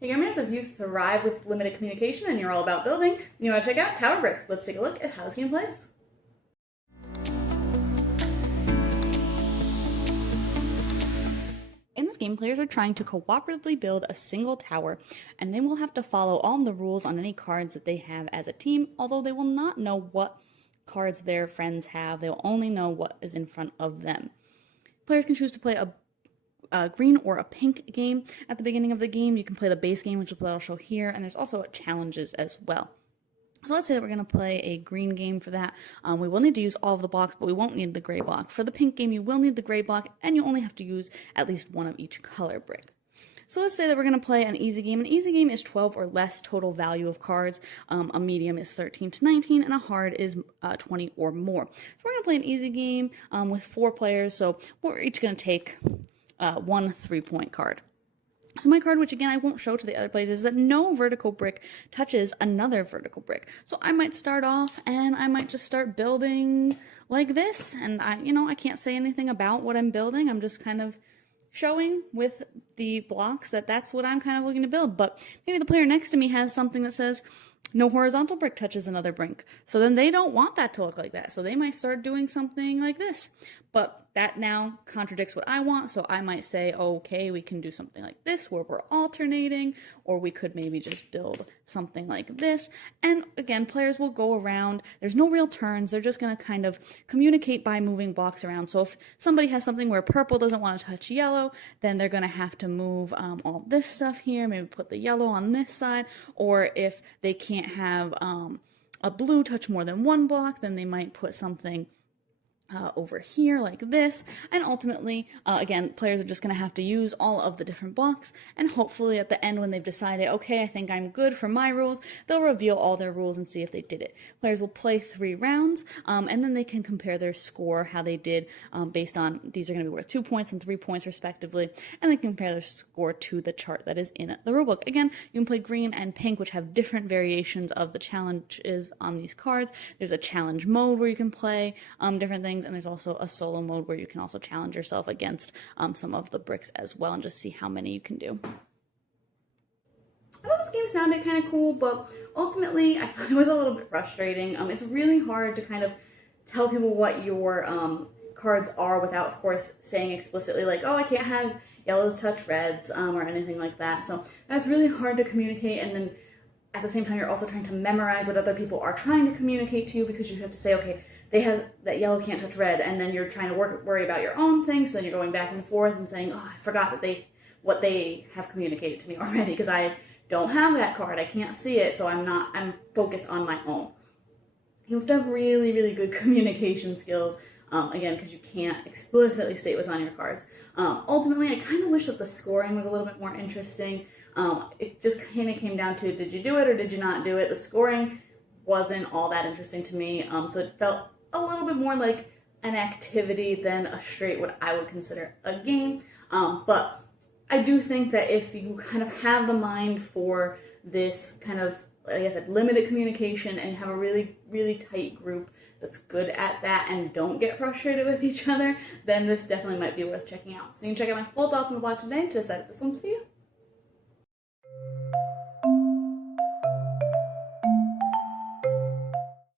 Hey gamers, if you thrive with limited communication and you're all about building, you want to check out TowerBrix. Let's take a look at how this game plays. In this game, players are trying to cooperatively build a single tower, and they will have to follow all the rules on any cards that they have as a team, although they will not know what cards their friends have. They will only know what is in front of them. Players can choose to play a green or a pink game. At the beginning of the game, you can play the base game, which is what I'll show here, and there's also challenges as well. So let's say that we're going to play a green game for that. We will need to use all of the blocks, but we won't need the gray block. For the pink game, you will need the gray block, and you only have to use at least one of each color brick. So let's say that we're going to play an easy game. An easy game is 12 or less total value of cards. A medium is 13 to 19, and a hard is 20 or more. So we're going to play an easy game with 4 players, so we're each going to take one 3-point card. So my card, which again I won't show to the other players, is that no vertical brick touches another vertical brick. So I might start off and I might just start building like this, and I can't say anything about what I'm building. I'm just kind of showing with the blocks that that's what I'm kind of looking to build. But maybe the player next to me has something that says no horizontal brick touches another brick. So then they don't want that to look like that. So they might start doing something like this. But that now contradicts what I want. So I might say, okay, we can do something like this where we're alternating, or we could maybe just build something like this. And again, players will go around. There's no real turns. They're just going to kind of communicate by moving blocks around. So if somebody has something where purple doesn't want to touch yellow, then they're going to have to move all this stuff here, maybe put the yellow on this side. Or if they can't have a blue touch more than one block, then they might put something over here like this, and ultimately again, players are just going to have to use all of the different blocks, and hopefully at the end when they've decided, okay, I think I'm good for my rules, they'll reveal all their rules and see if they did it. Players will play 3 rounds, and then they can compare their score, how they did, based on, these are going to be worth 2 points and 3 points respectively, and they compare their score to the chart that is in the rulebook. Again, you can play green and pink, which have different variations of the challenges on these cards. There's a challenge mode where you can play different things, and there's also a solo mode where you can also challenge yourself against some of the bricks as well and just see how many you can do. I thought this game sounded kind of cool, but ultimately I thought it was a little bit frustrating. It's really hard to kind of tell people what your cards are without, of course, saying explicitly like, oh, I can't have yellows touch reds or anything like that. So that's really hard to communicate, and then at the same time you're also trying to memorize what other people are trying to communicate to you, because you have to say, okay, they have that yellow can't touch red, and then you're trying to worry about your own things, so then you're going back and forth and saying, oh, I forgot that what they have communicated to me already, because I don't have that card, I can't see it, so I'm focused on my own. You have to have really, really good communication skills, again, because you can't explicitly state what's on your cards. Ultimately, I kind of wish that the scoring was a little bit more interesting. It just kind of came down to, did you do it or did you not do it? The scoring wasn't all that interesting to me, so it felt a little bit more like an activity than a straight what I would consider a game. But I do think that if you kind of have the mind for this kind of, like I said, limited communication, and you have a really, really tight group that's good at that and don't get frustrated with each other, then this definitely might be worth checking out. So you can check out my full thoughts on the block today to decide if this one's for you.